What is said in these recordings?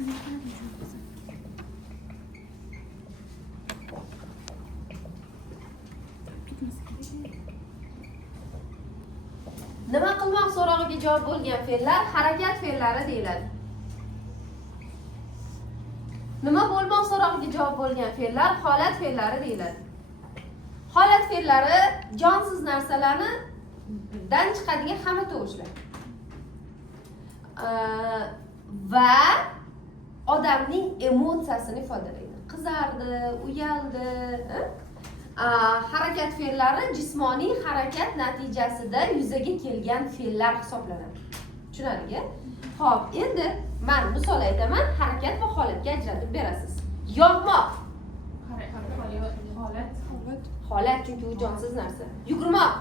Nima qilmoq so'rog'iga javob bo'lgan fe'llar harakat fe'llari deyiladi. Nima bo'lmoq so'rog'iga javob bo'lgan fe'llar holat fe'llari deyiladi. Holat fe'llari jonsiz narsalarni dan chiqadigan hamma tovushlar. Va odamning emotsiyasini ifodalaydi. Qizardi, uyaldi. Harakat fe'llari jismoniy harakat natijasida yuzaga kelgan fe'llar hisoblanadi. Tushunarli? Xo'p, endi men misol aytaman, harakat va holatga ajratib berasiz. Yog'moq holat chunki u jonsiz narsa. Yugurmoq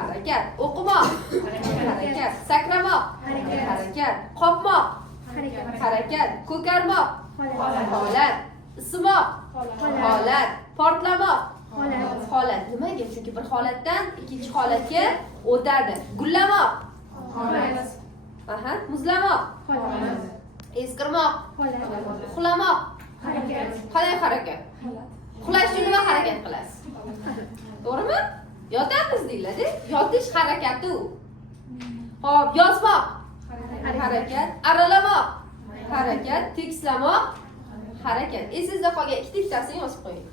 harakat. O'qimoq harakat. Sakramoq harakat. Qopmoq harakat. Ko'karmoq holat. Isimoq holat. Portlamoq holat. Nimaga? Chunki bir holatdan ikkinchi holatga o'tadi. Gullamoq holat. Aha, muzlamoq holat. Eskirmoq holat. Uxlamoq harakat. Qanday harakat? Uxlash uchun nima harakat qilasiz? To'g'rimi? Yotamiz deyiladi. Yotish harakati u. Xo'p, yozmoq harakat. Aralamoq harakat. Tekislamoq harakat. Esingizda qolgan ikkitasini yozib qo'ying.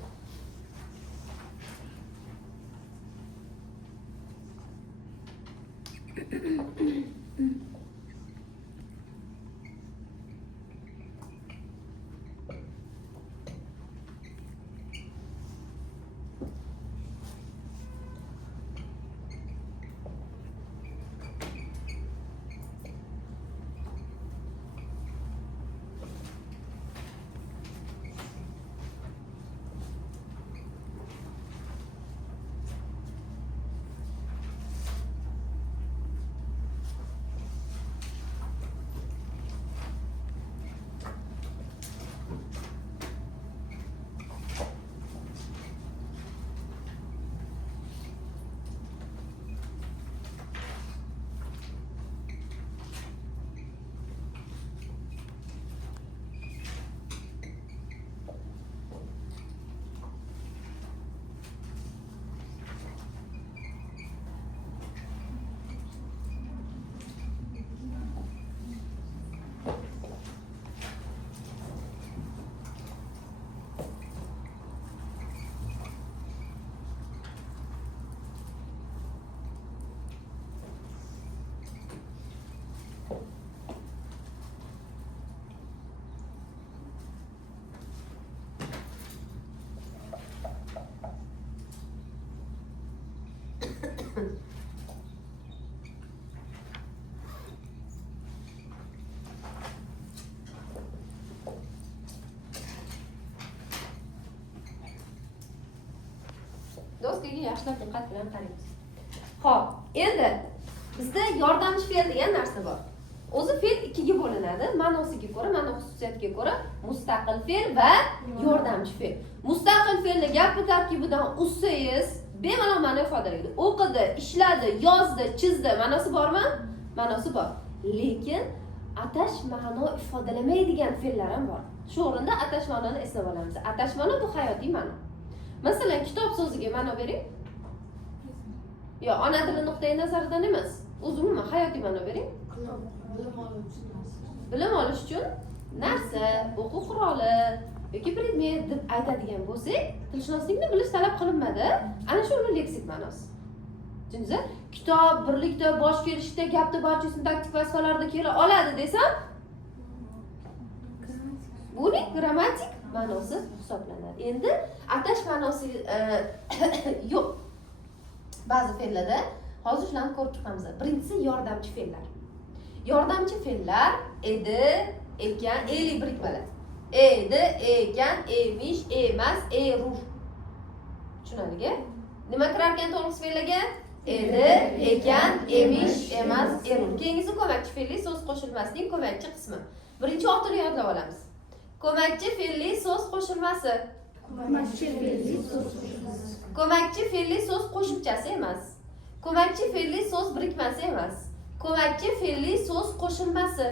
Doskaga yaxshilab diqqat bilan qaraymiz. Xo'p, endi bizda yordamchi fe'l degan narsa bor. O'zi fe'l ikkiga bo'linadi. Ma'nosiga ko'ra, ma'no xususiyatiga ko'ra mustaqil fe'l va yordamchi fe'l. Mustaqil fe'lni gapi tarkibidan uzsangiz, bemalol ma'no ifodalaydi. O'qidi, ishladi, yozdi, chizdi. Ma'nosi bormi? Ma'nosi bor. Lekin atash ma'no ifodalamaydigan fe'llar ham bor. Shu o'rinda atash ma'noni eslab olamiz. Atash ma'no bu hayotiy ma'no. Masalan, kitob so'ziga ma'no bering. Yo, ona tili nuqtai nazaridan emas. O'zi umuman hayotiy ma'no bering. Bilim olish uchun narsa, o'quv quroli yoki predmet deb aytadigan bo'lsak, tilshunoslikni bilish talab qilinmadi. Ana shu uni leksik ma'nosi. Tushundingizmi? Kitob birlikda bosh kelishda gapni barchasini taktik vazifalarda kela oladi desam, buning grammatik ma'nosi hisoblanadi. Endi atash ma'nosi yo'q. Ba'zi fe'llarda hozir shularni ko'rib chiqamiz. Birinchisi yordamchi fe'llar. Yordamchi fe'llar edi, ekan, eli birikmalar. Edi, ekan, emish, emas, erur. Tushunarli? Nima kirar ekan to'g'ri fe'llarga? Edi, ekan, emish, emas, erur. Keyingisi ko'makchi fe'lli so'z qo'shilmasining ko'makchi qismi. Birinchi otini yodlab olamiz. Ko'makchi fe'lli so'z qo'shilmasi. Ko'makchi fe'lli so'z qo'shimchasi emas. Ko'makchi fe'lli so'z birikmasi emas. Ko'makchi fe'lli so'z qo'shilmasi.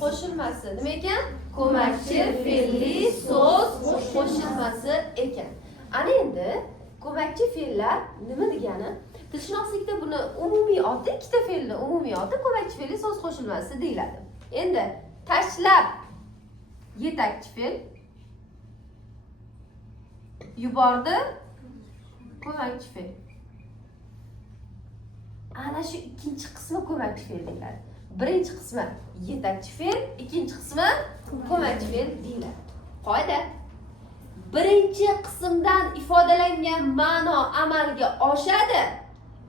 qo'shilmasi. Nima ekan? Ko'makchi fe'lli so'z qo'shilmasi ekan. Ana endi ko'makchi fe'llar nima degani? Tilshunoslikda buni umumiy oti, ikkita fe'lni umumiy oti ko'makchi fe'lli so'z qo'shilmasi deyiladi. Endi tashlab yetakchi fe'l, yubordi ko'makchi fe'l. Ana shu ikkinchi qismi ko'makchi fe'l deyiladi. Birinchi qismi yetakchi fe'l, ikkinchi qismi ko'makchi fe'l deyiladi. Qoida. Birinchi qismdan ifodalangan ma'no amalga oshadi.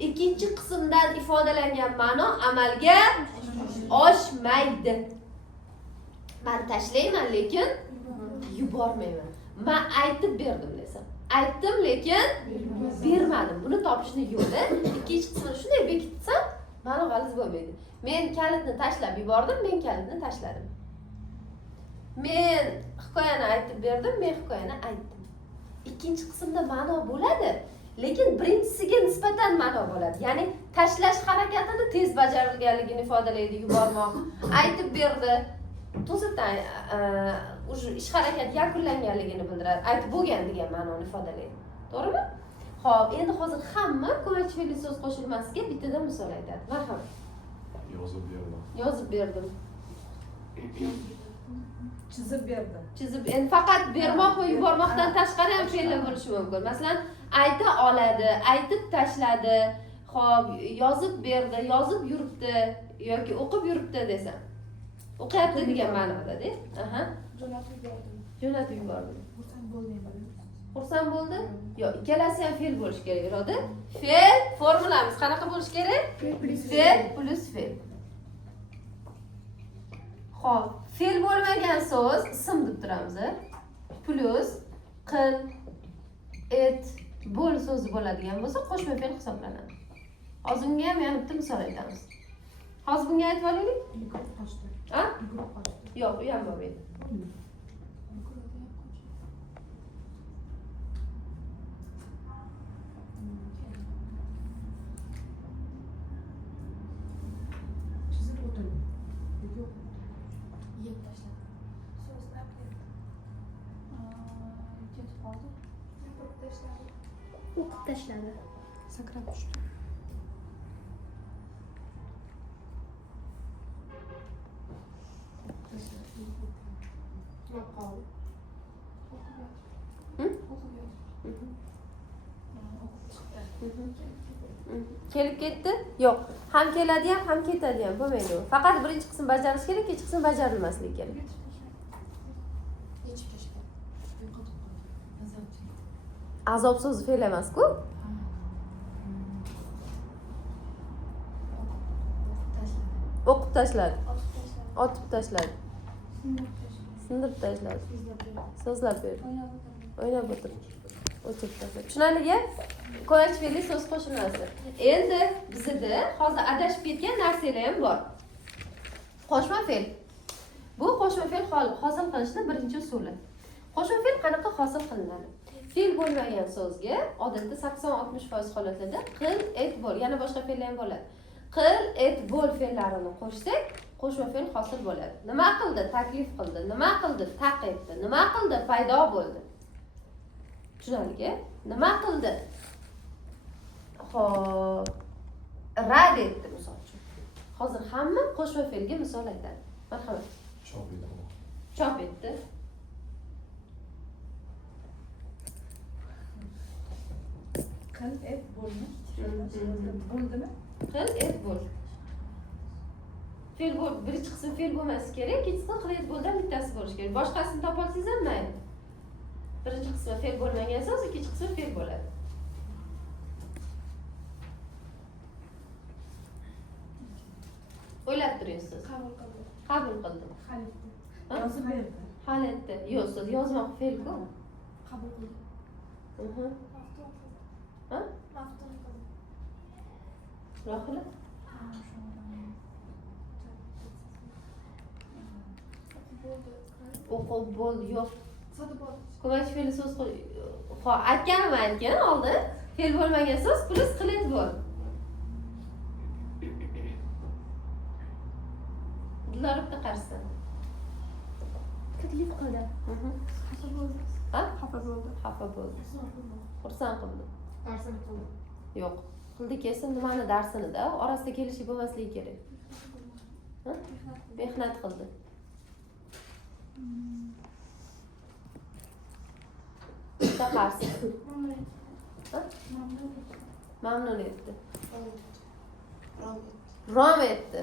Ikkinchi qismdan ifodalangan ma'no amalga oshmaydi. Men tashlayman, lekin yubormayman. Men aytib berdim desam, aytdim lekin bermadim. Buni topishni yo'li ikkinchi qismini shunday bekitsam, ma'no g'aliz bo'lmaydi. Men kalitni tashlab yubordim, men kalitni tashladim. Men hikoyani aytib berdim, men hikoyani aytdim. Ikkinchi qismda ma'no bo'ladi, lekin birinchisiga nisbatan ma'no bo'ladi. Ya'ni tashlash harakatini tez bajarilganligini ifodalaydi, yubormoq. Aytib berdi, to'satdan ish harakati yakunlanganligini bildiradi. Aytib bo'lgan degan ma'noni ifodalaydi. To'g'rimi? Xo'p, endi hozir hamma ko'makchi fe'lli so'z qo'shilmasiga bittadan misol aytadi. Marhamat. Yozib berdim. Yozib berdim. Chizib berdi. Chizib, endi faqat bermoq va yubormoqdan tashqari ham fe'llar bo'lishi mumkin. Masalan, ayta oladi, aytib tashladi, xo'p, yozib berdi, yozib yuribdi yoki o'qib yuribdi desam. O'qiyapti degan ma'noda-da. Aha. Jo'natib berdim. Jo'natib yubordim. Xursand bo'lmayman. Xursand bo'ldi? Yo'q, ikkalasi ham fe'l bo'lishi kerak, Iroda. Fe'l formulamiz qanaqa bo'lishi kerak? Fe'l plus fe'l. Xo'p, fe'l bo'lmagan so'z ism deb turamiz. Plus qil, et, bo'l so'zi bo'ladigan bo'lsa, qo'shma fe'l hisoblanadi. Hozir bunga ham yana bitta misol aytamiz. Hozir bunga aytib olaylik. Yugurib qochdi. Ha? Yugurib qochdi. Yo'q, u ham bo'lmaydi. Chizib o'tirdi. Yo'q. Yeb tashladi. So'zlab ketdi. Ketib qoldi. Yupib tashladi. O'qib tashladi. Sakrab tushdi. Yo'q qoldi. Hı? O'qib yotdi. O'qib chiqdi. Kelib ketdi? Yo'q. Ham keladi ham ketadi ham bo'lmaydi u. Faqat birinchi qism bajarish kerak, ikkinchi qism bajarilmasligi kerak. Yechib tashladi. Yo'qotib qoldi. Azob chekdi. Azob so'zi fe'l emas-ku. O'qib tashladi. O'qib tashladi, Otib tashladi. otib tashladi, Sindirib tashladi. sindirib tashladi, So'zlab so'zlab berdi. berdi, O'ynab o'ynab o'tirdi. o'tirdi, o'chirib tashladi. Tushunarligi? Ko'makchi fe'lli so'z qo'shilmasi. Endi bizda hozir adashib ketgan narsalar ham bor. Qo'shma fe'l. Bu qo'shma fe'l hosil qilishning birinchi usuli. Qo'shma fe'l qanaqa hosil qilinadi? Fe'l bo'lmagan so'zga odatda 80-60% holatlarda qil, et, bo'l, yana boshqa fe'llar ham bo'ladi. Qil, et, bo'l fe'llarini qo'shsak, qo'shma fe'l hosil bo'ladi. Nima qildi? Taklif qildi. Nima qildi? Taq etdi. Nima qildi? Paydo bo'ldi. Tushunarligi? Nima qildi? Xo'p, rad etdi misol uchun. Hozir hamma qo'shma fe'lga misol aytadi. Marhamat. Chop etdim. Chop etdi. Qil et bo'lmi? Bo'ldimi? Qil, et, bo'l. Fe'l bo'l, birinchi qism fe'l bo'lmasi kerak, ikkinchisi qil, et, bo'ldan bittasi bo'lishi kerak. Boshqasini topa olsangiz ham mayli. Birinchi qismi fe'l bo'lmagan so'z, ikkinchi qismi fe'l bo'ladi. O'ylab turasiz. Qabul qildi. Qabul qildim. Hal etdi. Ha? Yozib berdi. Hal etdi. Yo'q, so'z yozmoq fe'l-ku. Qabul qildi. Mhm. Maftun qildi. Ha? Maftun qildi. Rohila. Bo'ldi. O'qib bo'ldi, yo'q. Sotib oldi. Ko'makchi fe'li so'z aytganimni aytgan oldin. Fe'l bo'lmagan so'z plus qilit bo'l. Bular darsdan? Taklif qildi. Mhm. Xafa bo'ldi. Ha? Xafa bo'ldi. Xafa bo'ldi. Xursand qildi. Darsini qildi. Yo'q. Qildi kelsin nimani darsinida orasida kelishib bo'lmasligi kerak. Ha? Mehnat qildi. Bitta qarshi. Ha? Mamnun etdi. Rom etdi.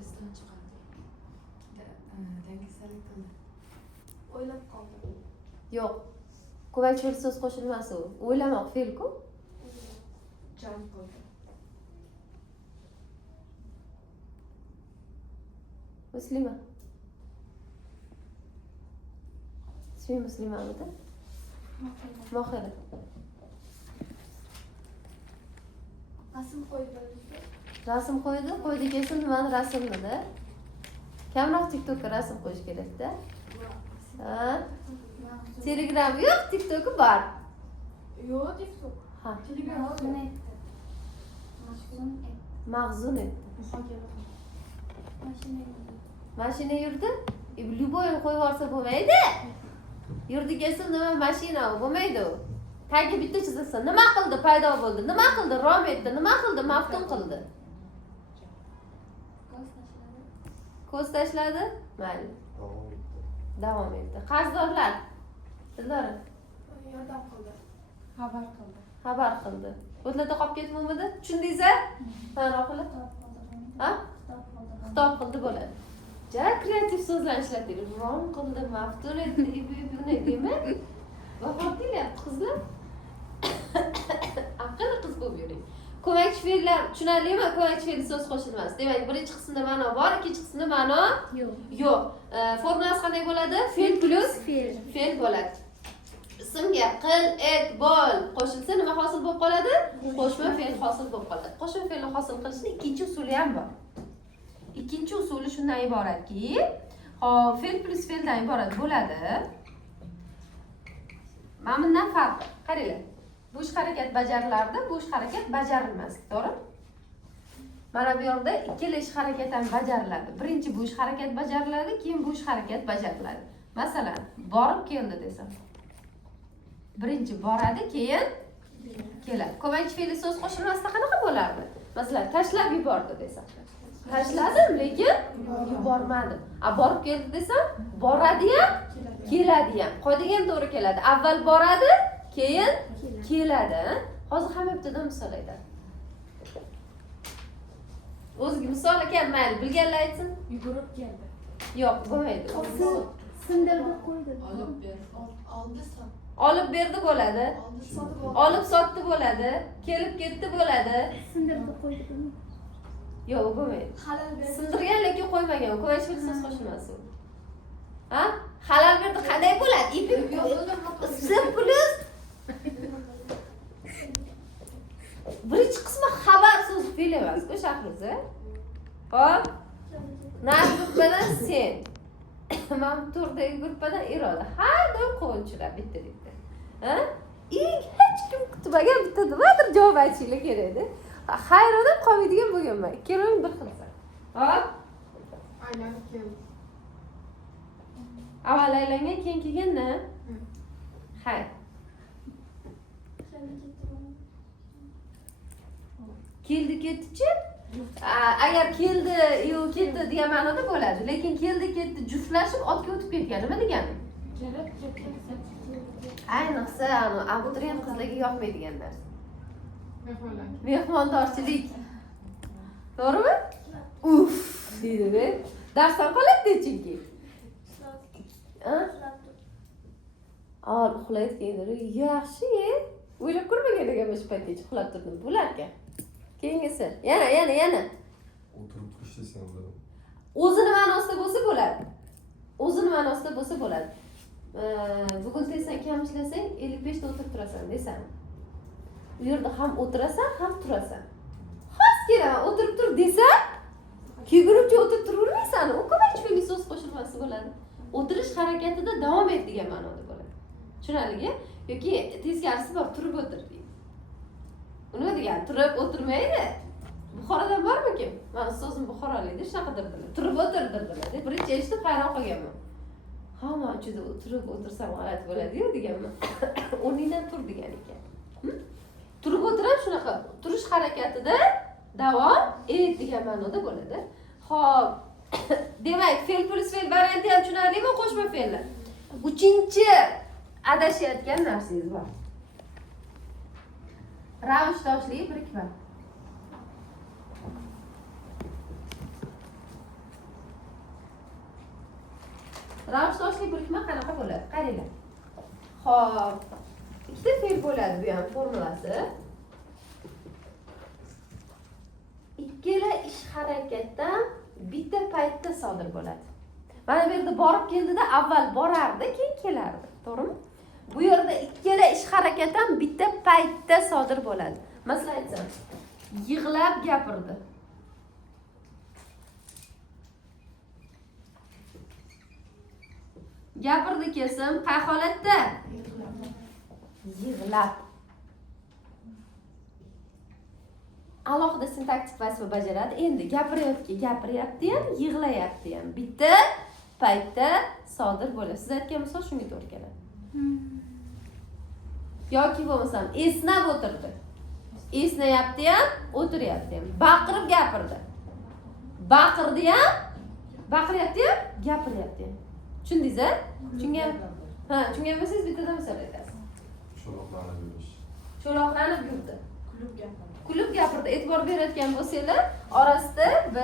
Esdan chiqardi. Dangasalik qildi. O'ylab qoldi. Yo'q. Ko'makchi fe'l so'z qo'shilmasi u. O'ylamoq fe'l-ku. Jalb qildi. Muslima. Ismi Muslimamidi? Mohira. Rasm qo'ydi. Rasm qo'ydi. Qo'ydi kelsin nimani rasmladi? Kamroq TikTokka rasm qo'yish kerak-da. Ha? Telegram yo'q, TikTok bor. Yo'q, TikTok. Ha, Telegram mag'zun etdi. Mashina yurdi. Любойni qo'yib yuborsa bo'lmaydi. Yurdi kelsin nima mashina bo'lmaydi u. Tagiga bitta chizilsin. Nima qildi? Paydo bo'ldi. Nima qildi? Rom etdi. Nima qildi? Maftun qildi. Ko'z tashladi. Mayli. Davom etdi. Qarzdorlar. Sizlar Yordam qildi. Xabar qildi. xabar qildi. O'tlarda qolib ketmamidi? Tushundingizmi? Aniq qilib. Ha? Xitob qildi bo'ladi. Ja kreativ so'zlar ishlating. Rom qildi, maftun etdi, buni deymi? Vafot qilyapti qizlar. Aqlli qiz bo'lib yuring. Ko'makchi fe'llar tushunarlimi? Ko'makchi fe'l so'z qo'shilmasi. Demak, birinchi qismida ma'no bor, ikkinchi qismida ma'no yo'q. Formulasi qanday bo'ladi? Fe'l plus fe'l bo'ladi. Ismga qil, et, bo'l qo'shilsa nima hosil bo'lib qoladi? Qo'shma fe'l hosil bo'lib qoladi. Qo'shma fe'lni hosil qilishning ikkinchi usuli ham bor. Ikkinchi usuli shundan iboratki, hop, fe'l plus fe'ldan iborat bo'ladi. Mana bundan farqi. Qaranglar. Bo'sh harakat bajarilardi, bo'sh harakat bajarilmasdi, to'g'ri? Mana bu yerda ikkala ish harakat ham bajariladi. Birinchi bo'sh harakat bajariladi, keyin bo'sh harakat bajariladi. Masalan, borib keldi desam. Birinchi boradi, keyin keladi. Ko'makchi fe'l so'z qo'shilmasida qanaqa bo'lardi? Masalan, tashlab yubordi desam. Tashladim, lekin yubormadim. Borib keldi desam, boradi ham, keladi ham. Qoidaga ham to'g'ri keladi. Avval boradi, keyin keladi. Hozir hamma bittadan misol aytadi. O'ziga misol ekan, mayli, bilganlar aytsin. Yugurib keldi. Yo'q, bo'lmaydi. Sindirdi qo'ydi. Olib berdi. Olib berdi bo'ladi. Olib sotdi bo'ladi. Kelib ketdi bo'ladi. Sindirdi qo'ydi. Yo'q, bo'lmaydi. Halal berdi. Sindirgan lekin qo'ymagan. Ko'makchi fe'l so'z qo'shilmasi u. Ha? Halal berdi qanday bo'ladi? Ipi sim plus birinchi qismi xabar so'z fe'l emas-ku, Shahriza. Hop. Nari gruppadan sen. Mana to'rdagi gruppadan Iroda. Har doim qovunchilar bitta-bitta. Ha? Hech kim kutmagan bitta nimadir javob aytishinglar kerak edi. Hayronam qolmaydigan bo'lganman. Ikkaloving bir xilsan. Hop. Aylanib keldi. Avval aylangan, keyin kelganda. Hay. Keldi ketdi-chi? Agar keldi, yo ketdi degan ma'noda bo'ladi. Lekin keldi ketdi juftlashib otga o'tib ketgan. Nima degani? Kelib ketdi. Ayniqsa, abituriyent qizlarga yoqmaydigan narsa. Mehmonlar. Mehmondorchilik. To'g'rimi? Uf, deydi. Darsdan qoladi chunki. Ha? Uxlaydi keyin. Yaxshi-ye. O'ylab ko'rmagan ekanman shu paytgacha uxlab turdim. Bo'larkan. Keyingisi. Yana. O'tirib turish desam bo'ladi. O'zini ma'nosida bo'lsa bo'ladi. O'zini ma'nosida bo'lsa bo'ladi. Bugun tezdan kam ishlasang 55 ta o'tirib turasan desam. U yerda ham o'tirasan, ham turasan. Xos kelaman, o'tirib tur desam, kelguncha o'tirib turavermaysan. U ko'makchi fe'l so'z qo'shilmasi bo'ladi. O'tirish harakatida davom et degan ma'noda bo'ladi. Tushunarligi? Yoki teskarisi bor, turib o'tir deydi. Nima degani? Turib o'tirmaydi. Buxorodan bormikin? Men ustozim Buxorolikda shunaqa dirdilar. Turib o'tirdirdilar. Birinchi eshitib hayron qolganman. Ha, men juda turib o'tirsam g'alati bo'ladi-yu deganman. O'rningdan tur degan ekan. Turib o'tirib shunaqa turish harakatida davom et degan ma'noda bo'ladi. Xo'p. Demak, fe'l plus fe'l varianti ham tushunarlimi, qo'shma fe'llar? 3-chi adashayotgan narsangiz bor. Ravish-toshli birikma. Ravish-toshli birikma qanaqa bo'ladi? Qaranglar. Xo'p. Ikkita fe'l bo'ladi bu ham formulasi. Ikkala ish harakatdan bitta paytda sodir bo'ladi. Mana bu yerda borib keldida avval borardi, keyin kelardi. To'g'rimi? Bu yerda ikkala ish harakatdan bitta paytda sodir bo'ladi. Masalan aytsam, yig'lab gapirdi. Gapirdi kesim qay holatda? Yig'lab. Alohida sintaktik vazifa bajaradi. Endi gapiryapti ham, yig'layapti ham. Bitta paytda sodir bo'ladi. Siz aytgan misol shunga to'g'ri keladi. Yoki bo'lmasam esnab o'tirdi. Esnayapti ham, o'tiryapti ham. Baqirib gapirdi. Baqirdi ham, baqiryapti ham, gapiryapti ham. Tushundingiz-a? Tushungan bo'lsangiz bittadan misol aytasiz. Cho'loqlanib yurish. Cho'loqlanib yurdi. Kulib gapirdi. Kulib gapirdi. E'tibor berayotgan bo'lsanglar, orasida b,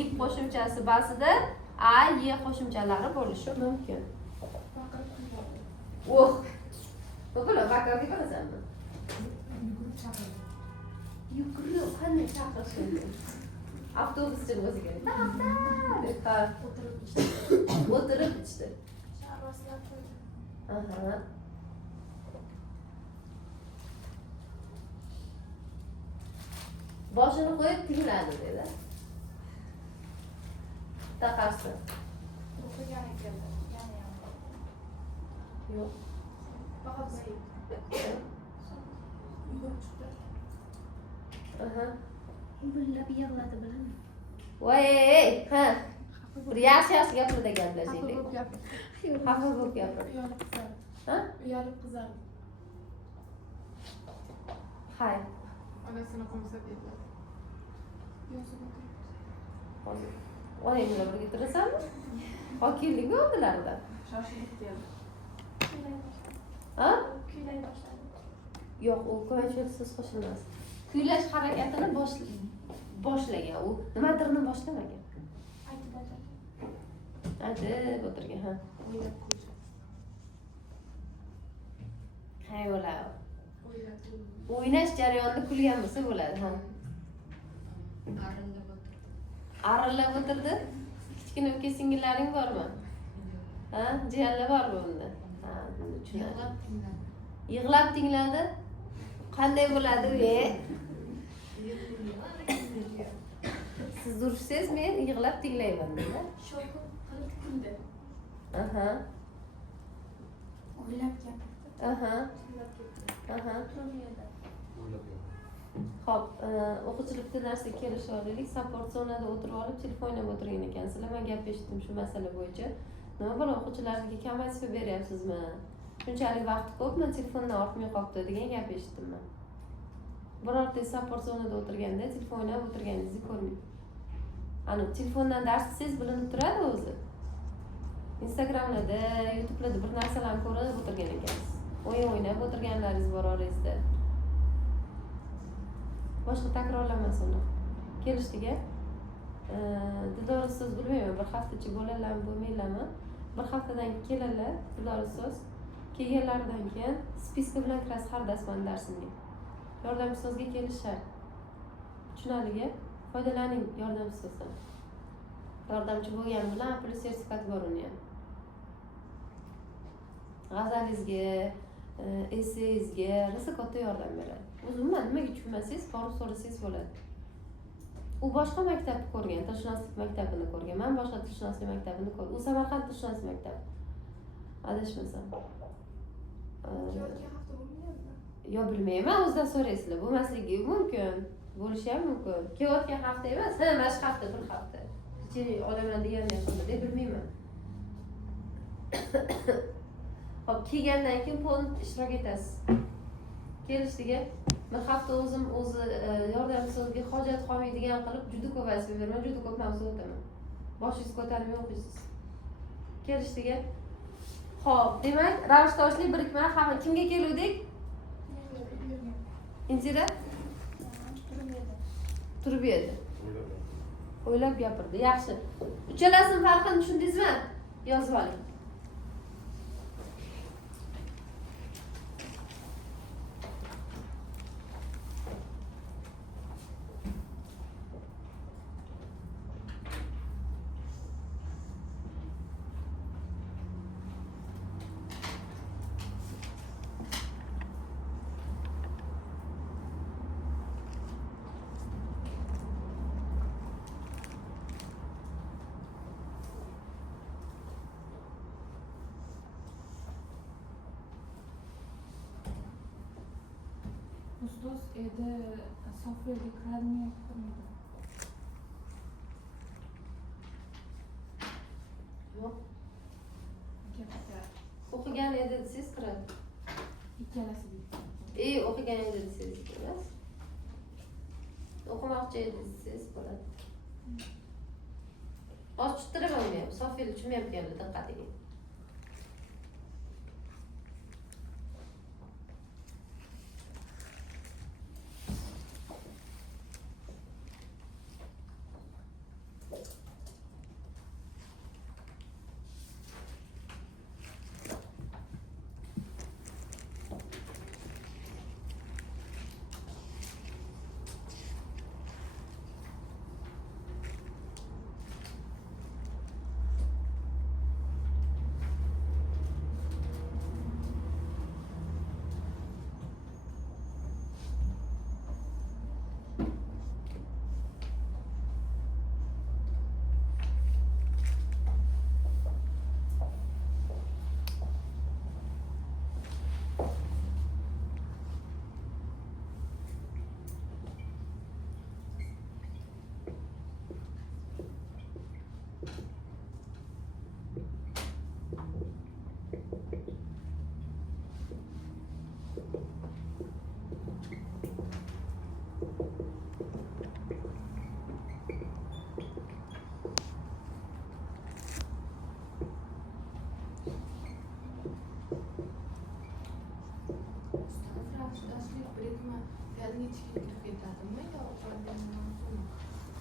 ib qo'shimchasi basida a, y qo'shimchalari bo'lishi mumkin. Oh. To'g'ri, baqirdi bilasanmi? Yugurib qanday chaqirish mumkin? Avtobusdan o'zi keldi. Ta o'tirib ichdi. Sharvaslab qo'ydi. Aha. Boshini qo'yib tingladi dedi. Taqarsi. O'qigani keldi. Yana ham. Yo'q. Faqat Said. Yugurib chiqdi. Aha. Bullab yig'ladi bilaman. Voy, ha. Bir yaxshi gaplarda gaplashaylik. Xafa bo'lib gapirdi. Xafa bo'lib gapir. Uyalib qizardi. Ha? Uyalib qizardi. Hay. Onasini qo'msab edi. Yozib o'tiribdi. Hozir. Onang bilan birga turasanmi? Hokimlikmi oldilarda? Shoshilib keldi. Kuylay boshladi. Ha? Kuylay boshladi. Yo'q, u ko'ngilsiz qo'shilmas. Kuylash harakatini boshlagan. U nimadirni boshlamagan. Aytib o'tirdi. Aytib o'tirgan, ha. O'ylab qo'ydi. Hayollar. O'ylab qo'ydi. O'ynash jarayonida kulgan bo'lsa bo'ladi, ha. Arillab o'tirdi. Kichkina uka singillaring bormi? Ha, jiyanlar bormi bunda? Ha, buni tushunadi. Yig'lab tingladi. Qanday bo'ladi u? Siz urishsangiz men yig'lab tinglayman dedi. Shokib qilib kuldi. Aha. O'ylab gapirdi. Aha. Kuylab ketdi. Aha. Turmadi. O'ylab yur. Xo'p, o'quvchilar bitta narsa kelishib olaylik. Support zonada o'tirib olib telefon o'ynab o'tirgan ekansizlar. Men gap eshitdim shu masala bo'yicha. Nima bo'lar, o'quvchilarga kam vazifa beryapsizmi? Shunchalik vaqt ko'p, men telefondan ortmay qolibdi degan gap eshitdim men. Birortangiz support zonada o'tirganda telefon o'ynab o'tirganingizni ko'rmang. Ana telefondan dars qilsangiz bilinib turadi o'zi. Instagramlarda, YouTube'larda bir narsalarni ko'rib o'tirgan ekansiz. O'yin o'ynab o'tirganlaringiz bor orangizda. Boshqa takrorlanmasin uni. Kelishdiga. Dildor ustoz bilmayman, bir haftacha bo'lalarmi, bo'lmaylarmi? Bir haftadan keladilar Dildor ustoz. Kelganlaridan keyin spiska bilan kirasiz har darsimga. Yordam ustozga kelish shart. Tushunarligi? Foydalaning yordam ustozdan. Yordamchi bo'lgan bilan pul sertifikati bor uni ham. G'azalingizga, esseyingizga rosa katta yordam beradi. Umuman nimaga tushunmasangiz, borib so'rasangiz bo'ladi. U boshqa maktabni ko'rgan, tilshunoslik maktabini ko'rgan. Men boshqa tilshunoslik maktabini ko'rdim. U Samarqand tilshunoslik maktabi. Adashmasam. Yo'lga hafta bo'lmayapti. Yo bilmayman, o'zidan so'raysizlar. Bo'lmasligi mumkin. bo'lishi ham mumkin. Kelayotgan hafta emas, ha, mana shu hafta bir hafta. Kecha olaman deganday qildi, bilmayman. Hop, kelgandan keyin fond ishtirok etasiz. Kelishdiga bir hafta o'zi yordamchisiga hojat qolmaydigan qilib juda ko'p vazifa beraman, juda ko'p mavzu o'taman. Boshingizni ko'tarmay o'qiysiz. Kelishdiga. Xo'p, demak, ravishdoshli birikma hamma kimga keluvdik? Injira turib edi. O'ylab gapirdi. Yaxshi. Uchalasining farqini tushundingizmi? Yozib oling. Ustoz edi softverga kiradimi yoki kirmaydi? Yo'q. Katta. O'qigan edi desangiz kiradi. Ikkalasi deydi. O'qigan edi desangiz emas. O'qimoqchi edi desangiz bo'ladi. Oz tushirib olmayapti. Softverni tushunmayotganlar diqqatiga.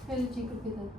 Fe'l ichiga kirib ketadi.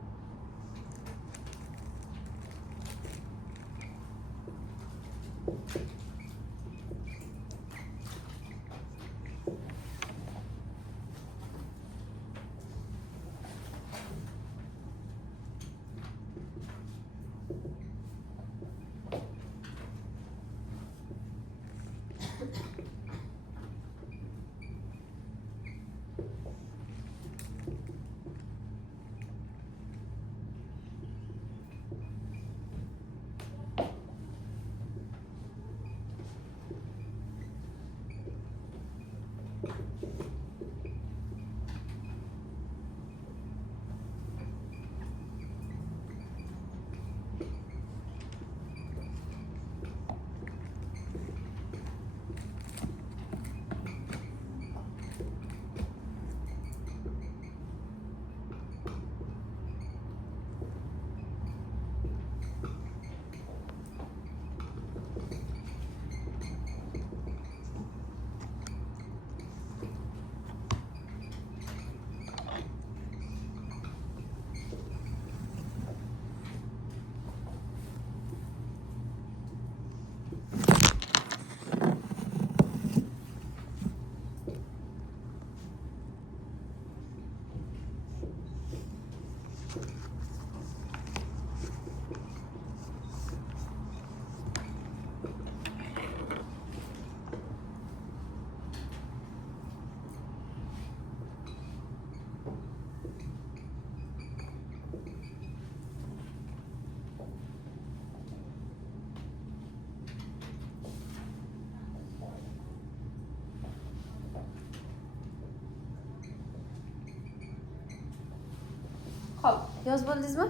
Xo'p, yozib bo'ldingizmi?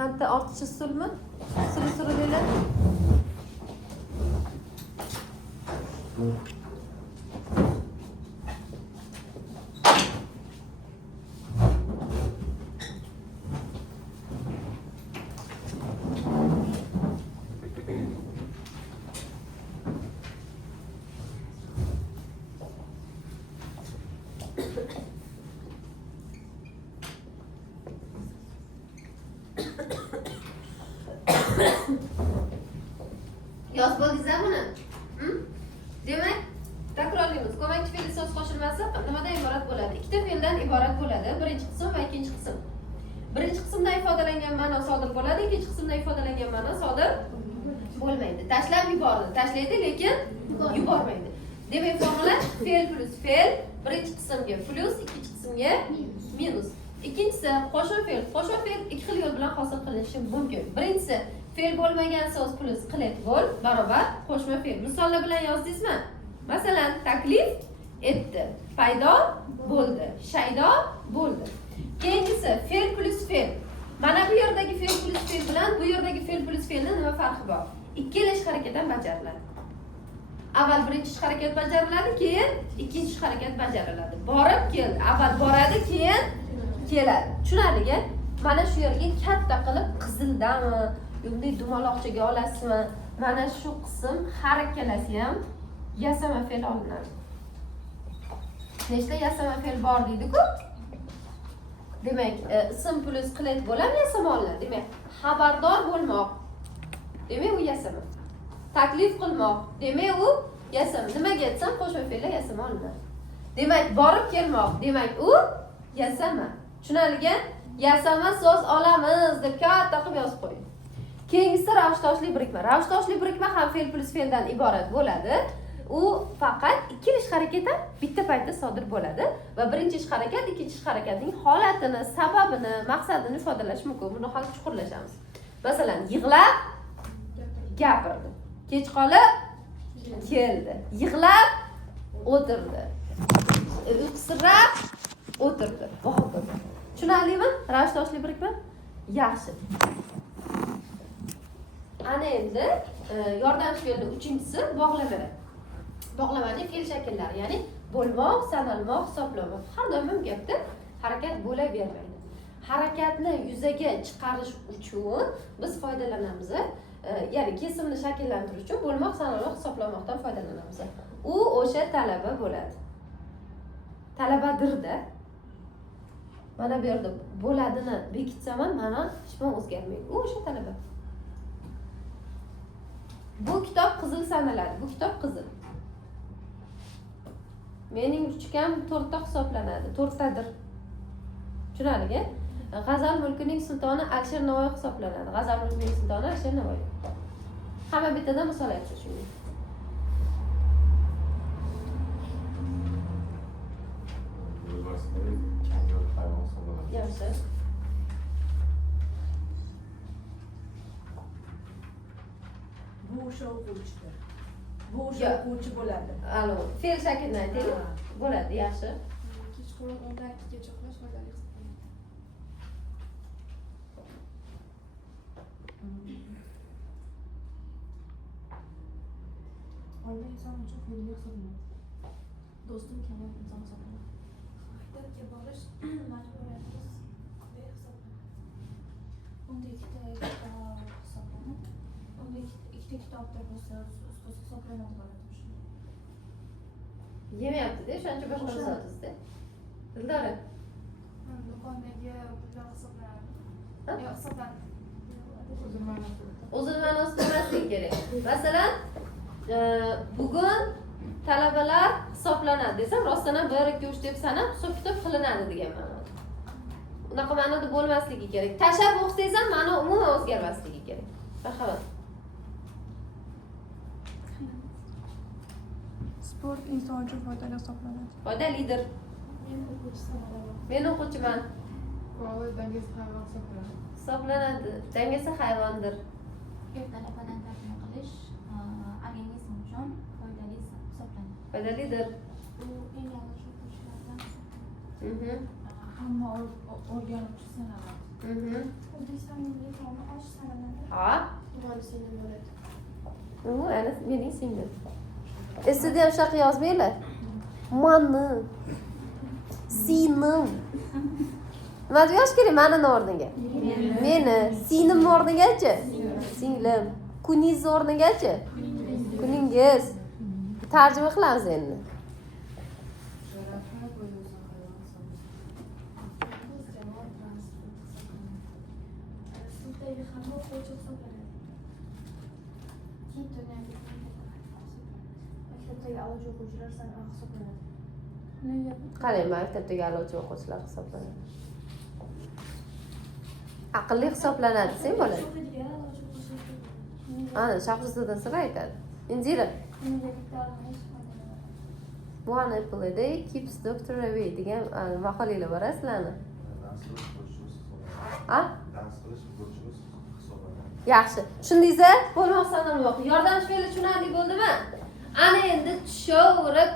Bitta ortiqcha sulmi? Suruvlar. Yozib bo'ldingizmi buni? Demak, takrorlaymiz. Ko'makchi fe'l so'z qo'shilmasi nimadan iborat bo'ladi? Ikkita fe'ldan iborat bo'ladi. Birinchi qism va ikkinchi qism. Birinchi qismda ifodalangan ma'no sodir bo'ladi, ikkinchi qismda ifodalangan ma'no sodir bo'lmaydi. Tashlab yubordi. Tashlaydi, lekin yubormaydi. Demak, formula fe'l plus fe'l birinchi qismga plus, ikkinchi qismga minus. Ikkinchisi qo'shma fe'l. Qo'shma fe'l ikki xil yo'l bilan hosil qilinishi mumkin. Birinchisi fe'l bo'lmagan so'z plus qilet bo'l barobar qo'shma fe'l. Misollar bilan yozdingizmi? Masalan, taklif etdi, paydo bo'ldi, shaydo bo'ldi. Keyingisi fe'l plus fe'l. Mana bu yerdagi fe'l plus fe'l bilan bu yerdagi fe'l plus fe'lning nima farqi bor? Ikkala ish harakatdan bajariladi. Avval birinchi ish harakat bajariladi, keyin ikkinchi ish harakat bajariladi. Borib keldi. Avval boradi, keyin keladi. Tushunarligi? Mana shu yerga katta qilib qizildami, bunday dumaloqchaga olasizmi? Mana shu qism har ikkalasi ham yasama fe'l olinadi. Nechta yasama fe'l bor deydi-ku? Demak, ism plus qilet bo'lam yasama olinadi. Demak, xabardor bo'lmoq. Demak, u yasama. Taklif qilmoq. Demak, u yasama. Nimaga aytsam, qo'shma fe'llar yasama olinadi. Demak, borib kelmoq. Demak, u yasama. Tushunarligi? Yasama so'z olamiz deb katta qilib yozib qo'ying. Keyingisi ravishtoshli birikma. Ravishtoshli birikma ham fe'l plus fe'ldan iborat bo'ladi. U faqat ikkala ish harakati bitta paytda sodir bo'ladi va birinchi ish harakat ikkinchi ish harakatning holatini, sababini, maqsadini ifodalash mumkin. Buni hali chuqurlashamiz. Masalan, yig'lab gapirdi. Kech qolib keldi. Yig'lab o'tirdi. Uyqusirab o'tirdi. Va hokazo. Tushunarlimi? Ravishtoshli birikma? Yaxshi. Ana endi yordamchi fe'lning uchinchisi bog'lama. Bog'lamaning fe'l shakllari, ya'ni bo'lmoq, sanalmoq, hisoblamoq. Har doim ham gapda harakat bo'lavermaydi. Harakatni yuzaga chiqarish uchun biz foydalanamiz. Ya'ni kesimni shakllantiruvchi uchun bo'lmoq, sanalmoq, hisoblamoqdan foydalanamiz. U o'sha talaba bo'ladi. Talabadir-da. Mana bu yerda bo'ladini bekitsam ham ma'no hech qanday o'zgarmaydi. U o'sha talaba. Bu kitob qizil sanaladi. Bu kitob qizil. Mening ruchkam 4 ta hisoblanadi. 4 tadir. Tushunarligi? G'azal mulkining sultoni Alisher Navoiy hisoblanadi. G'azal mulkining sultoni Alisher Navoiy. Hamma bittadan misol aytsa shunga. Yo'lbarslar kamyob hayvon hisoblanadi. Yaxshi. Bu o'sha o'quvchidir. Bu o'sha Yo'q. o'quvchi bo'ladi. Alo, fe'l shaklini ayting. Ha. Bo'ladi, yaxshi. Kechqurun 10dan 2gacha uxlash foydali hisoblanadi. Oila inson uchun foydali hisoblanadi. Do'stim kamyob inson hisoblanadi. Maktabga borish majburiyatsiz hisoblanadi. Unda ikkita hisoblanadi. Unda ikkita kitobda bo'lsa ustoz hisoblanadi bo'ladi. Yemayapti-da, o'shancha boshqa O'sha. misotizda. Dildora. Do'kondagi pullar hisoblanadi. Ha? Yo'q, hisoblanadi. O'zini ma'nosi. O'zini ma'nosida emasligi kerak. Masalan, bugun talabalar hisoblanadi desam, rostdan ham 1 2 3 deb sanab hisob-kitob qilinadi degan ma'noda. Unaqa ma'noda bo'lmasligi kerak. Tashlab o'qisangiz ham ma'no umuman o'zgarmasligi kerak. Marhamat. Sport inson uchun foydali hisoblanadi. Foydalidir. Men o'quvchi sanaladi. Men o'quvchiman. Koala dangiz hayvon hisoblanadi. Hisoblanadi. Dangasa hayvondir. Ertalabadan tarbiya qilish organizm uchun foydali hisoblanadi. Foydalidir. U eng yaxshi o'quvchilardan Mhm. Hamma o'rganuvchi sanaladi. Mhm. O'zbekistonning milliy taomi osh sanaladi. Ha? Tug'ani singlim bo'ladi. U ana mening singlim. Sizda ham shunaqa yozmanglar. Mani. Sinim. Nima deb yozish kerak ma'noni o'rniga? Meni. Sinimni o'rnigachi? Singlim. Kuningiz o'rnigachi? Kuningiz. Tarjima qilamiz endi. Jarohat va inson hayvon hisoblanadi. Biz jamoat transporti hisoblanadi. Sinfdagi hamma o'quvchi hisoblanadi. Kit o'ynaydi. Maktabdagi a'lochi o'quvchilar soni hisoblanadi. Qarang, maktabdagi a'lochi o'quvchilar hisoblanadi. Aqlli hisoblanadi, desang bo'ladi. O'qiydigan a'lochi o'quvchilar hisoblanadi. Ana, Shahrizodan sira aytadi. Indira, Kundalik ta'limni hisoblanadi. one apple a day keeps doctor away degan maqolalar bor sizlarni. Dars qilish burchimiz hisoblanadi. Ha? Dars qilish burchimiz hisoblanadi. Yaxshi. Shundaysa, bo'lmasa yo'q. Yordamchi fe'li tushunarli bo'ldimi? Ana endi tushaverib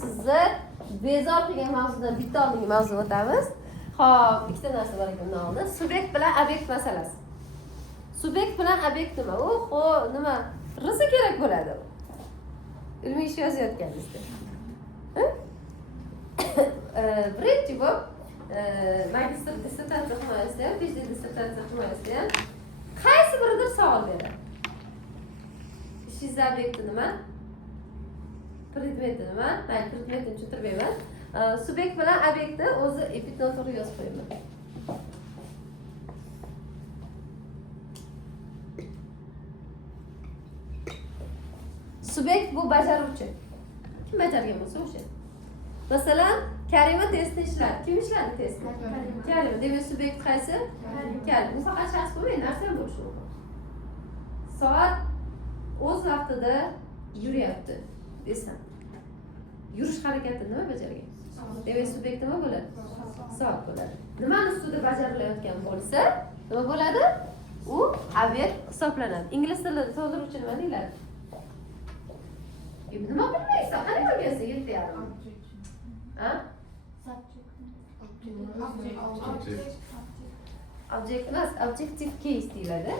sizni bezor qilgan mavzudan bitta oldingi mavzuga o'tamiz. Xo'p, ikkita narsa bor ekan bundan oldin. Subyekt bilan obyekt masalasi. Subyekt bilan obyekt nima? Oho, nima? Rizq kerak bo'ladi. Ilmiy ish yozayotganingizda. Birinchi bu magistr dissertatsiya himoyasida ham, PhD dissertatsiya himoyasida ham qaysi biridir savol beradi. Ishingiz obyekti nima? Predmeti nima? Men predmetni tushuntirmayman. Subyekt bilan obyektni o'zi epitnoto'g'ri yozib qo'yaman. Subyekt bu bajaruvchi. Kim bajargan bo'lsa o'sha. Masalan, Karima testni ishladi. Kim ishladi testni? Karima. Demak, subyekt qaysi? Karima. Bu faqat shaxs bo'lmaydi, narsa ham bo'lishi mumkin. Soat o'z vaqtida yuryapti desam. Yurish harakatini nima bajargan? Demak, subyekt nima bo'ladi? Soat bo'ladi. Nimani ustida bajarilayotgan bo'lsa, nima bo'ladi? U obyekt hisoblanadi. Ingliz tilida to'ldiruvchi nima deyiladi? Nima bilmaysan? Qanday o'rgansa 7 yarim. Ha? Object emas, objective case deyiladi.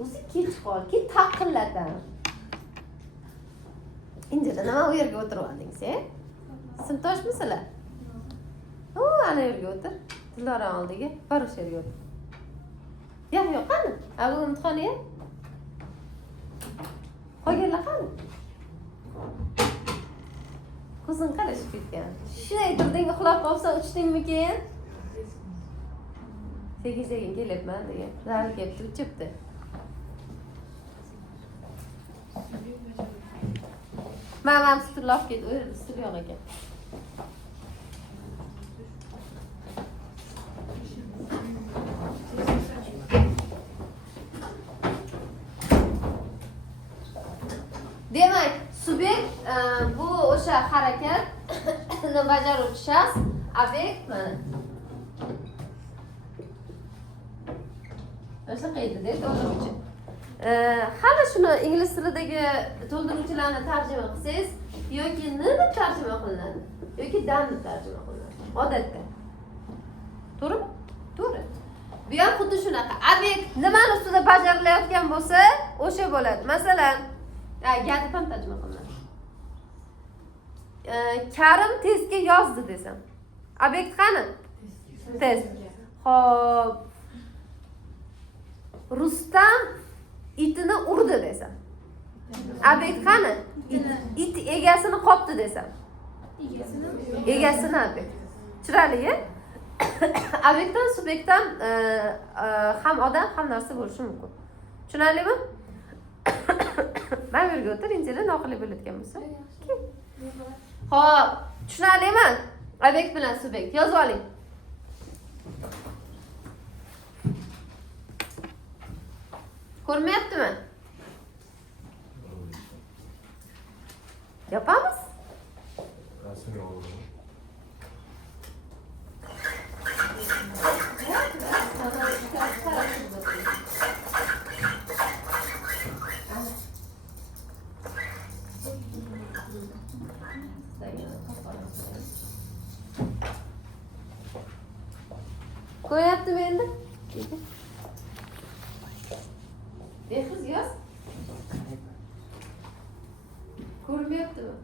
O'zi kech qolki taqillatan. Indira nima u yerga o'tiribdingiz, Sinfdoshmisizlar? O, ana yerga o'tir. Dildora oldiga, bar o'sha yerga o'tir. Yo'q, qani? A bu imtihoni? Qolganlar qani? Ko'zing qarashib ketgan. Shunday turding, uxlab qolsan, uchdingmi keyin? Sekin kelyapman degan. Zari kelibdi, uchibdi. Mamam stul olib ketdi, u yerda stul yo'q ekan. Demak, subyekt bu o'sha harakatni bajaruvchi shaxs, obyekt mana. Shunaqa edi-da, to'ldiruvchi. Hali shuni ingliz tilidagi to'ldiruvchilarni tarjima qilsangiz yoki ni deb tarjima qilinadi yoki dan deb tarjima qilinadi. Odatda. To'g'rimi? To'g'ri. Bu ham xuddi shunaqa. Obyekt nimani ustida bajarilayotgan bo'lsa, o'sha bo'ladi. Masalan, gadib ham tarjima qilinadi. Karim testga yozdi desam. Obyekt qani? Test. Xo'p. Rustam itini urdi desam. Obyekt qani? It egasini qopdi desam. Egasini obyekt. Chiroyli-ku? Obyektdan subyektdan ham odam, ham narsa bo'lishi mumkin. Tushunarlimi? Men yerga o'tir, injili noqulay bo'layotgan bo'lsa. Xo'p, tushunarlimi? Obyekt bilan subyekt yozib oling. Ko'rmayaptimi? Yapamiz? Rasmga oldim. Ko'ryaptimi endi? Bexiz yoz. Ko'rmayaptimi?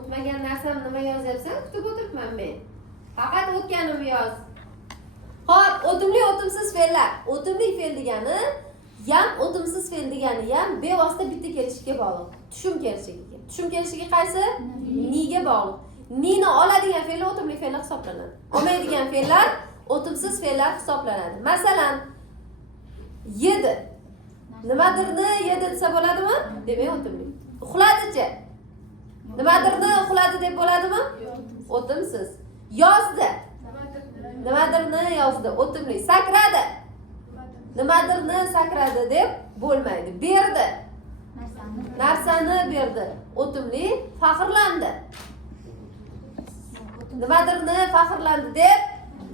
O'tmagan narsam nima yozyapsan? Kutib o'tiribman men. Faqat o'tganimni yoz. Xo'p, o'timli o'timsiz fe'llar. O'timli fe'l degani ham o'timsiz fe'l degani ham bevosita bitta kelishiga bog'liq. Tushum kelishiga. Tushum kelishiga qaysi? Niga bog'liq. Nini oladigan fe'l o'timli fe'llar hisoblanadi. Olmaydigan fe'llar o'timsiz fe'llar hisoblanadi. Masalan, yedi. Nimadirni yedi desa bo'ladimi? Demak, o'timli. Uxladi-chi. Nimadirni uxladi deb bo'ladimi? O'timsiz. Yozdi. Nimadirni yozdi, o'timli. Sakradi. Nimadirni sakradi deb bo'lmaydi. Berdi. Narsani berdi. O'timli. Faxrlandi. Nimadirni faxrlandi deb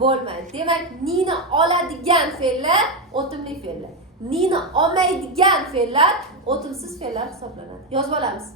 bo'lmaydi. Demak, nini oladigan fe'llar o'timli fe'llar. Nini olmaydigan fe'llar o'timsiz fe'llar hisoblanadi. Yozib olamiz.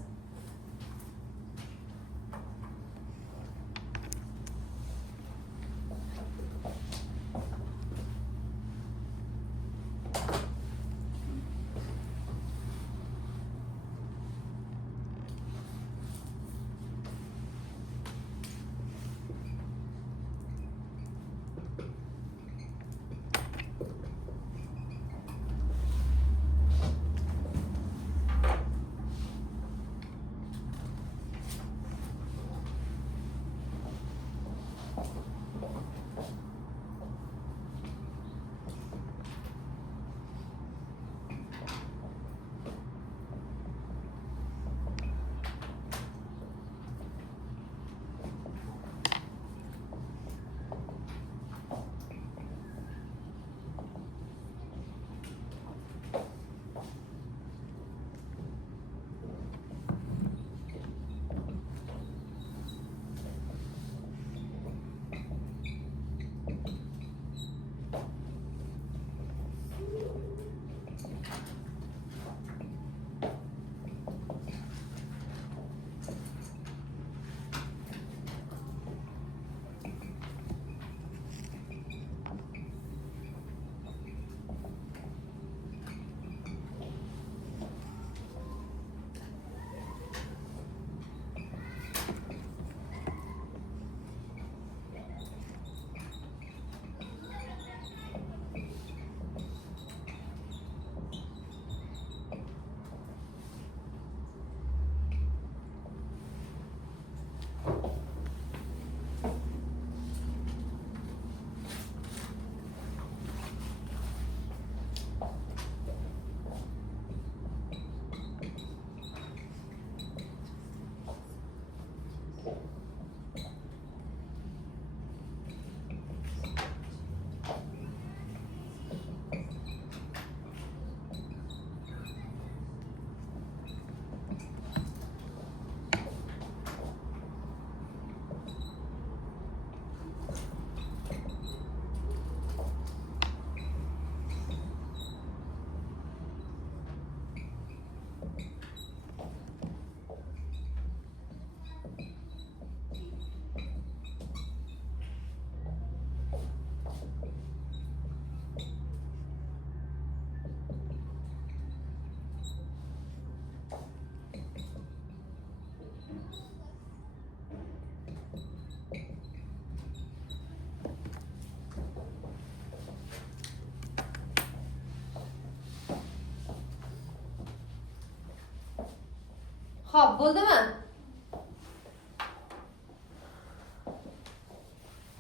Xo'p, bo'ldimi?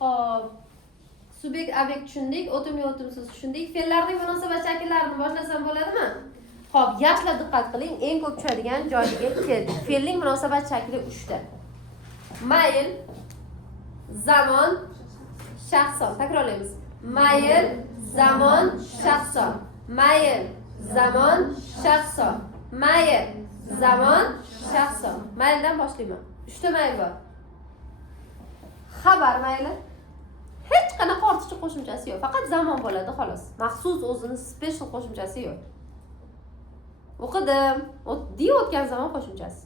Xo'p. Subyekt obyekt tushundik, o'timli o'timsiz tushundik. Fe'llarning munosabat shakllarini boshlasam bo'ladimi? Xo'p, yaxshilab diqqat qiling. Eng ko'p tushadigan joyiga keldik. Fe'lning munosabat shakli 3 ta. Mayl, zamon, shaxson. Takrorlaymiz. Mayl, zamon, shaxson. Mayl, zamon, shaxson. Mayl, zamon, shaxson. Mayldan boshlayman. 3 ta mayl bor. Xabar mayli. Hech qanaqa ortiqcha qo'shimchasi yo'q. Faqat zamon bo'ladi xolos. Maxsus o'zini special qo'shimchasi yo'q. O'qidim, o'tgan zaman qo'shimchasi.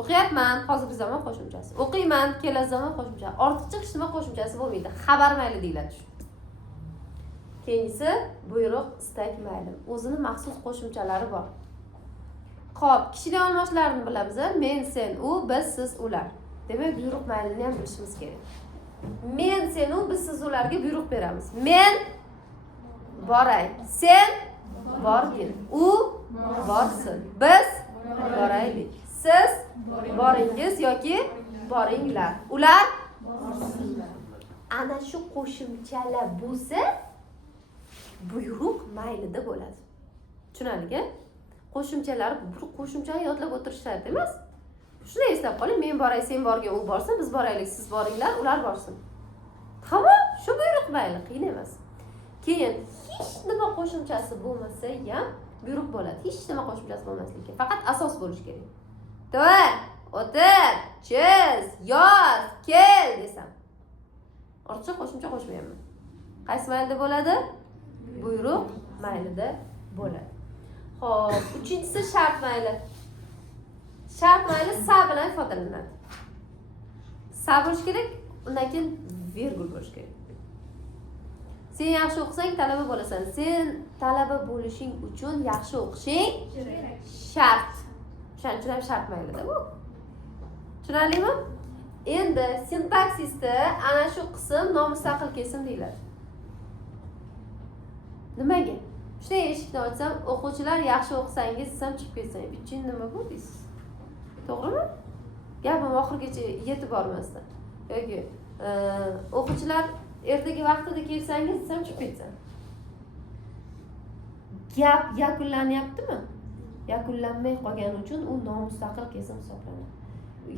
O'qiyapman, hozirgi zaman qo'shimchasi. O'qiyman, kelasi zaman qo'shimchasi. Ortiqcha hech nima qo'shimchasi bo'lmaydi. Xabar mayli deyiladi. Keyingisi buyruq, istak mayli. O'zini maxsus qo'shimchalari bor. Xo'p, kishilik almashlarini bilamiz. Men, sen, u, biz, siz, ular. Demak, buyruq maylini ham bilishimiz kerak. Men, sen, u, biz, siz, ularga buyruq beramiz. Men boray, sen borgin, u borsin, biz boraylik, siz boringiz yoki boringlar, ular borsinlar. Ana shu qo'shimchalar bo'lsa buyruq maylida bo'ladi. Tushunarli-ku? Qo'shimchalar, bu qo'shimchani yodlab o'tirish shart emas. Shuni eslab qoling, men boray, sen borgin, u borsin, biz boraylik, siz boringlar, ular borsin. Tamom, shu buyruq mayli, qiyin emas. Keyin hech nima qo'shimchasi bo'lmasa ham buyruq bo'ladi. Hech nima qo'shimchasi bo'lmasligi. Faqat asos bo'lish kerak. Tur, o'tir, chiz, yoz, kel desam. Ortiqcha qo'shimcha qo'shmayapman. Qaysi maylida bo'ladi? Buyruq maylida bo'ladi. Xo'p, uchinchisi shart mayli. Shart mayli sa bilan ifodalanadi. Sa bo'lish kerak, undan keyin virgul bo'lish kerak. Sen yaxshi o'qisang talaba bo'lasan. Sen talaba bo'lishing uchun yaxshi o'qishing shart. Shuning uchun ham shart maylida bu. Tushunarlimi? Endi sintaksisda ana shu qism nomustaqil kesim deyiladi. Nimaga? Shunday eshikni ochsam, o'quvchilar yaxshi o'qisangiz desam chiqib ketsang, biching nima bu deysiz? To'g'rimi? Gapim oxirigacha yetib bormasdan. Yoki o'quvchilar ertaga vaqtida kelsangiz desam chiqib ketsam. Gap yakunlanyaptimi? Yakunlanmay qolgani uchun u nomustaqil kesim hisoblanadi.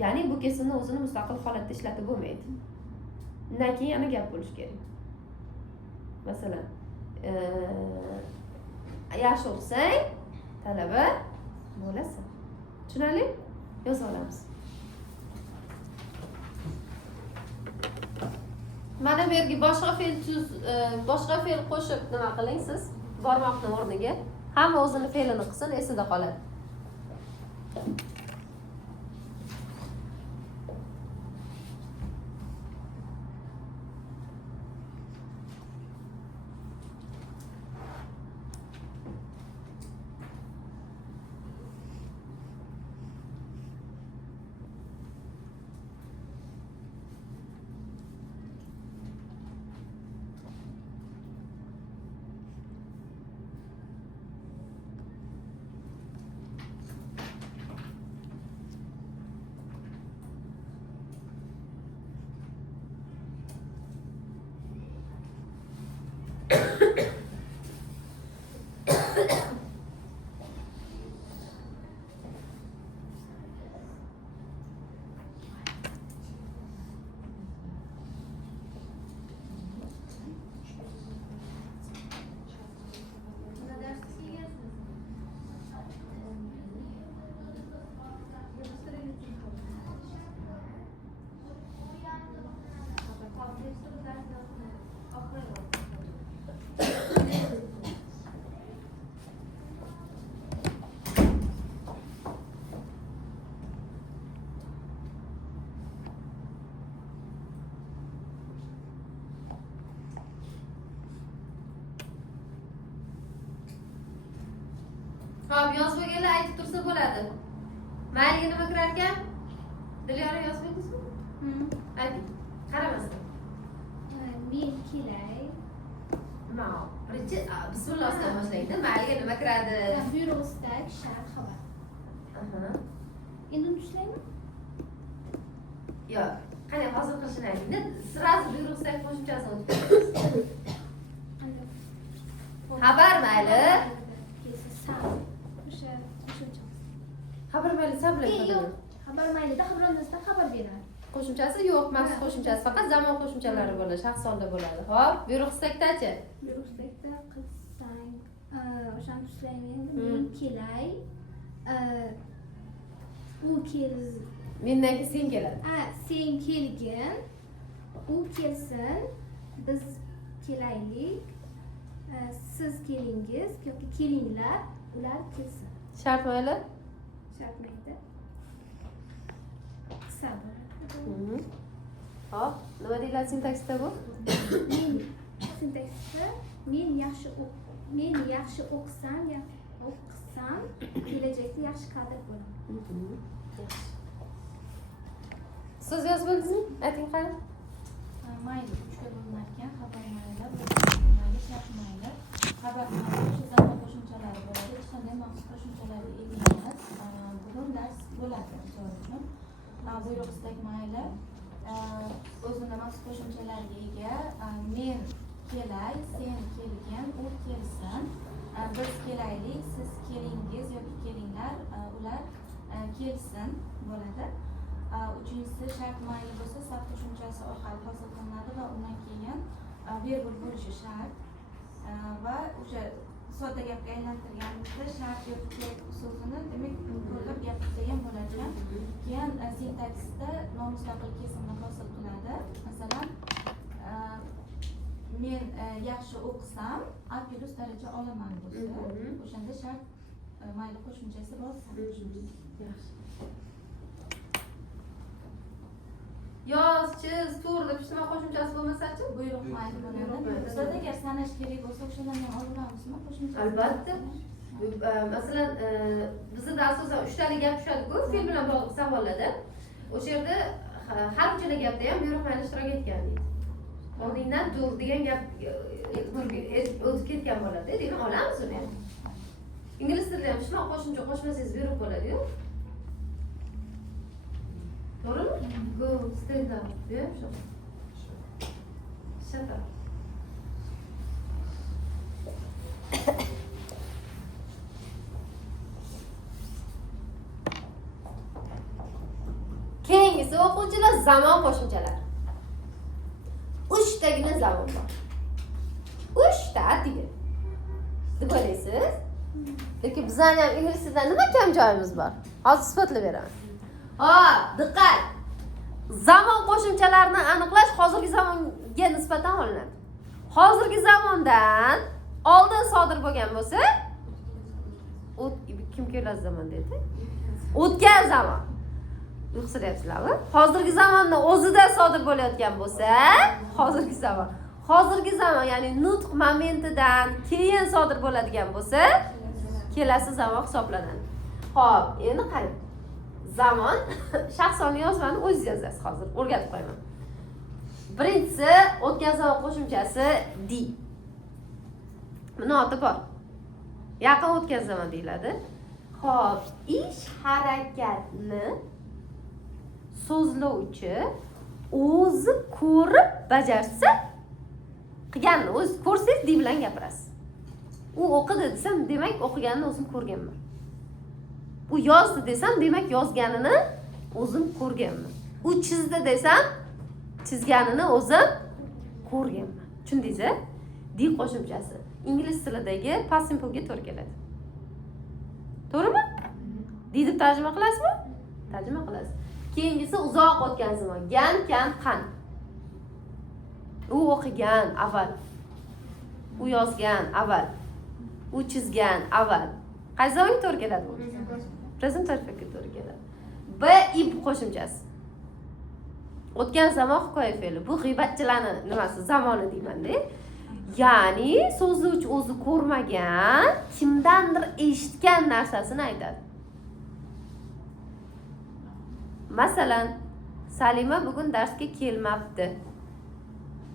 Ya'ni bu kesimni o'zini mustaqil holatda ishlatib bo'lmaydi. Undan keyin yana gap bo'lish kerak. Masalan, yaxshi o'qisang talaba bo'lasan. Tushunarli? Yozib olamiz. Mana bu yerga boshqa fe'l qo'shib nima qiling siz? Bormoqni o'rniga hamma o'zini fe'lini qilsin, esida qoladi. Xo'p, yozib olganlar aytib tursa bo'ladi. Mayliga nima kirar ekan? Dilyora yozib oldingizmi? Ayting. Qaramasdan. Men kelay. Nima? Birinchi bismillahdan boshlaydi. Mayliga nima kiradi? Buyruq, istak, shart, xabar. Aha. Endi tushlaymi? Yo'q. Qani hozir qilishini ayting. Sразу buyruqdagi qo'shimchasini o'tib Xabar mayli. Kelsa sal. O'sha qo'shimcha. Xabar mayli sablar. Yo'q. Xabar maylida xabar olmasdan xabar beradi. Qo'shimchasi yo'q, maxsus qo'shimchasi faqat zamon qo'shimchalari bo'ladi, shaxs sonda bo'ladi. Xo'p, buyruq istakdachi? Buyruqdagida qilsang, o'shani tushlaymi endi? Men kelay. U Mendan keyin sen keladi. sen kelgin. U kelsin. Biz kelaylik. Siz kelingiz yoki kelinglar, ular kelsin. Shart mayli? Shartmaydi. Qisqa bo'ladi. Hop, nima deyiladi sintaksda bu? Men sintaksda men yaxshi o'qisam, kelajakda yaxshi kadr bo'laman. Siz yozib oldingizmi? Ayting qani. Mayli 3 ga bo'linar ekan. Xabar mayli, mayli, shaxs mayli. Xabar mayli o'sha zamon qo'shimchalari bo'ladi. Hech qanday maxsus qo'shimchalarga ega emas. Bugun dars bo'ladi misol uchun. Buyruq istak mayli o'zini maxsus qo'shimchalarga ega. Men kelay, sen kelgin, u kelsin. Biz kelaylik, siz kelingiz yoki kelinglar, ular kelsin bo'ladi. Uchinchisi shart mayli bo'lsa, saf qo'shimchasi orqali hosil qilinadi va undan keyin verbal bo'lishi shart. Va o'sha sodda gapga aylantirganimizda shart yoki kerak so'zini demak to'liq gapirsa ham bo'ladi. Keyin sintaksda nomustaqil kesimni hosil qiladi. Masalan, men yaxshi o'qisam, A+ daraja olaman bo'lsa, o'shanda shart mayli qo'shimchasi bor. Yaxshi. Yoz, chiz, tur deb nima qo'shimchasi bo'lmasa-chi? Buyruq mayli bo'ladi. Bizda agar sanash kerak bo'lsa, o'shalarni ham olamizmi qo'shimcha? Albatta. Masalan, bizda asosan 3 talik gap tushadi-ku, fe'l bilan bog'liq savollarda. O'sha yerda har uchala gapda ham buyruq mayli ishtirok etgan deydi. Oldingdan tur degan gap o'tib ketgan bo'ladi, demak olamiz uni ham. Ingliz tilida ham shunaqa qo'shimcha qo'shmasangiz buyruq bo'ladi-yu. To'g'rimi? Go, stand up. Yo'q, shu. Shut up. Keyingisi o'quvchilar zamon qo'shimchalari. 3 tagina zamon bor. 3 ta atigi. Deb o'ylaysiz? Lekin bizning ham ingliz tilida nima kam joyimiz bor? Hozir isbotlab beraman. Diqqat! Zamon qo'shimchalarini aniqlash hozirgi zamonga nisbatan olinadi. Hozirgi zamondan oldin sodir bo'lgan bo'lsa, kim keladi zamon dedi? O'tgan zamon. Uyqusiryapsizlarmi? Hozirgi zamonda o'zida sodir bo'layotgan bo'lsa, hozirgi zamon. Hozirgi zamon, ya'ni nutq momentidan keyin sodir bo'ladigan bo'lsa, kelasi zamon hisoblanadi. Xo'p, endi qarang. Zamon shaxsoni yozmani o'zingiz yozasiz hozir. O'rgatib qo'yaman. Birinchisi o'tgan zamon qo'shimchasi di. Buni oti bor. Yaqin o'tgan zamon deyiladi. Xo'p, ish harakatni so'zlovchi o'zi ko'rib bajarsa, qilganini o'zi ko'rsangiz di bilan gapirasiz. U o'qidi desam, demak o'qiganini o'zim ko'rganman. U yozdi desam, demak yozganini o'zim ko'rganman. U chizdi desam, chizganini o'zim ko'rganman. Tushundingizmi? Di qo'shimchasi ingliz tilidagi past simple'ga to'g'ri keladi. To'g'rimi? Di deb tarjima qilasizmi? Tarjima qilasiz. Keyingisi uzoq o'tgan zamon. Gan, kan, qan. U o'qigan avval. U yozgan avval. U chizgan avval. Qaysi zamonga to'g'ri keladi bu? Present perfectga to'g'ri keladi. B ib qo'shimchasi. O'tgan zamon hikoya fe'li. Bu g'iybatchilarning nimasi? Zamoni deyman-da. Ya'ni so'zlovchi o'zi ko'rmagan, kimdandir eshitgan narsasini aytadi. Masalan, Salima bugun darsga kelmabdi.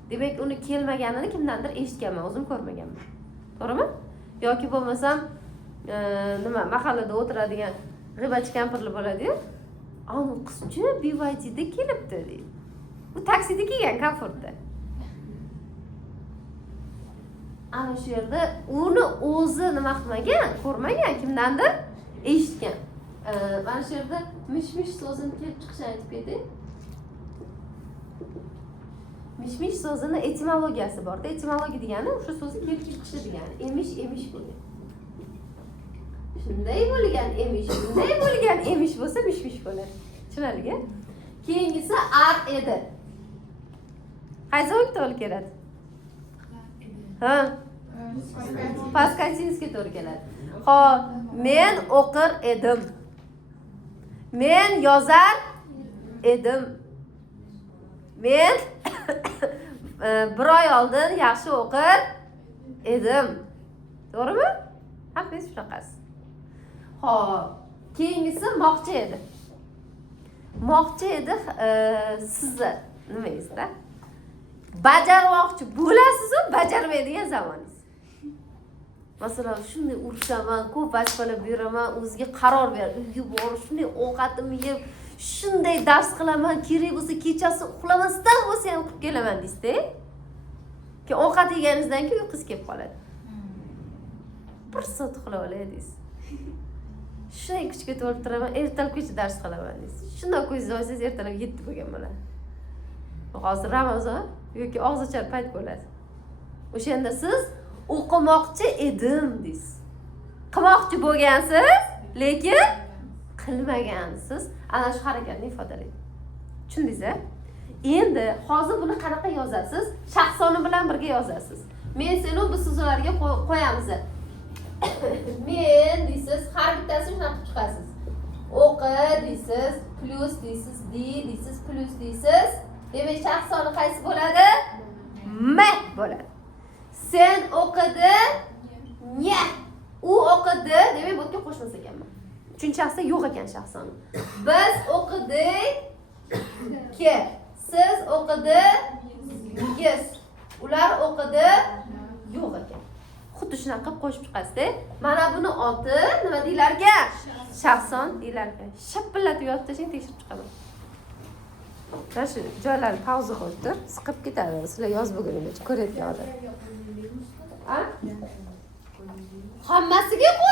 Demak, uni kelmaganini kimdandir eshitganman, o'zim ko'rmaganman. To'g'rimi? Yoki bo'lmasam, mahallada o'tiradigan g'iybatchi kampirlar bo'ladi-yu. Anu qizchi BYDda kelibdi deydi. Bu taksida kelgan komfortda. Ana shu yerda uni o'zi nima qilmagan, ko'rmagan, kimdandir eshitgan. Mana shu yerda mish-mish so'zini kelib chiqishini aytib keting. Mish-mish so'zini etimologiyasi bor-da. Etimologiya degani o'sha so'zni kelib chiqishi degani. Emish bo'lgan. Shunday bo'lgan emish, shunday bo'lgan emish bo'lsa mish-mish bo'ladi. Tushunarli-a? Keyingisi ar edi. Qaysi o'ngga to'g'ri keladi? Ha? Past continuousga to'g'ri keladi. Xo'p, men o'qir edim. Men yozar edim. Men bir oy oldin yaxshi o'qir edim. To'g'rimi? Hammangiz shunaqasiz. Xo'p, keyingisi moqchi edi. Moqchi edi sizni nimangizda? Bajarmoqchi bo'lasiz-ku, bajarmaydigan zamoningiz. Masalan, shunday urishaman, ko'p vazifalar beraman, o'ziga qaror ber, uyga borib shunday ovqatimni yeb, shunday dars qilaman, kerak bo'lsa kechasi uxlamasdan bo'lsa ham qilib kelaman deysiz-da. Keyin ovqat yeganingizdan keyin uyqungiz kelib qoladi. Bir soat uxlab olay deysiz. Shunday kuchga to'lib turaman, ertalabgacha dars qilaman deysiz. Shunday ko'zingizni ochsangiz ertalab 7 bo'lgan bo'ladi. Hozir Ramazon yoki og'izochar payt bo'ladi. O'shanda siz o'qimoqchi edim deysiz. Qilmoqchi bo'lgansiz, lekin qilmagansiz. Ana shu harakatni ifodalaydi. Tushundingiz-a? Endi hozir buni qanaqa yozasiz? Shaxs soni bilan birga yozasiz. Men seni bu so'zlarga qo'yamiz. Men deysiz, har bittasini shunaqa qilib chiqasiz. O'qi deysiz, plus deysiz, deysiz, plus deysiz. Demak, shaxs soni qaysi bo'ladi? M bo'ladi. Sen o'qidi, nya. U o'qidi, demak bu yerga qo'shmas ekanman. Uchinchi shaxsda yo'q ekan shaxs soni. Biz o'qidik, ke. Siz o'qidingiz. Ular o'qidi, yo'q ekan. Xuddi shunaqa qilib qo'shib chiqasiz-da. Mana buni oti nima deylar ekan? Shaxs son deylar ekan. Shapillatib yozib tashlang, tekshirib chiqaman. Mana shu joylarni pauza qo'yib tur, siqib ketadi. Sizlar yozib bo'lguningcha ko'rayotgan odam. Hammasiga qo'y.